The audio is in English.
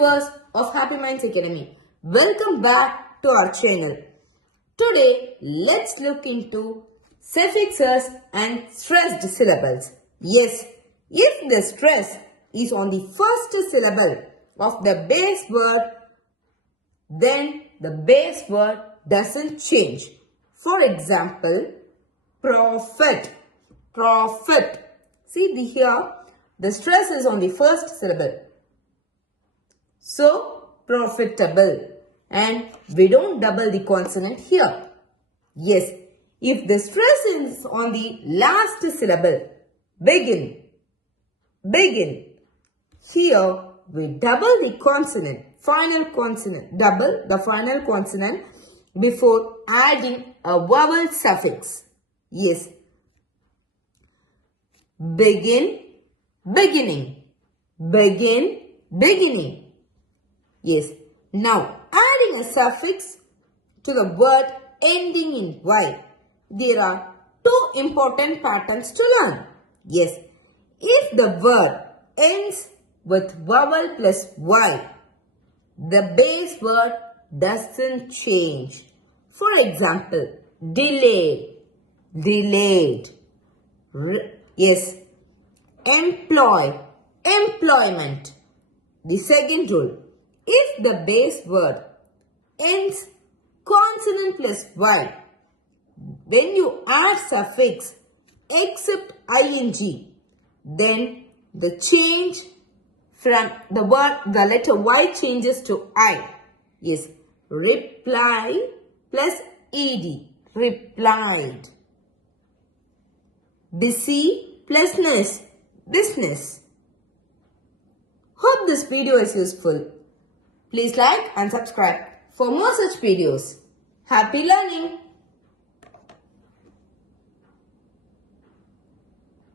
viewers of Happy Minds Academy. Welcome back to our channel. Today, let's look into suffixes and stressed syllables. Yes, if the stress is on the first syllable of the base word, then the base word doesn't change. For example, prophet, prophet. See here, the stress is on the first syllable. So, profitable. And we don't double the consonant here. Yes, if the stress is on the last syllable, begin, begin. Here, we double the consonant, final consonant, double the final consonant before adding a vowel suffix. Yes. Begin, beginning, begin, beginning. Yes. Now, adding a suffix to the word ending in Y. There are two important patterns to learn. Yes. If the word ends with vowel plus Y, the base word doesn't change. For example, delay, delayed. Yes. Employ, employment. The second rule. If the base word ends consonant plus Y, when you add suffix except ing, then the change from the letter Y changes to I. Yes, reply plus ed, replied. Busy plus ness, business. Hope this video is useful. Please like and subscribe for more such videos. Happy learning!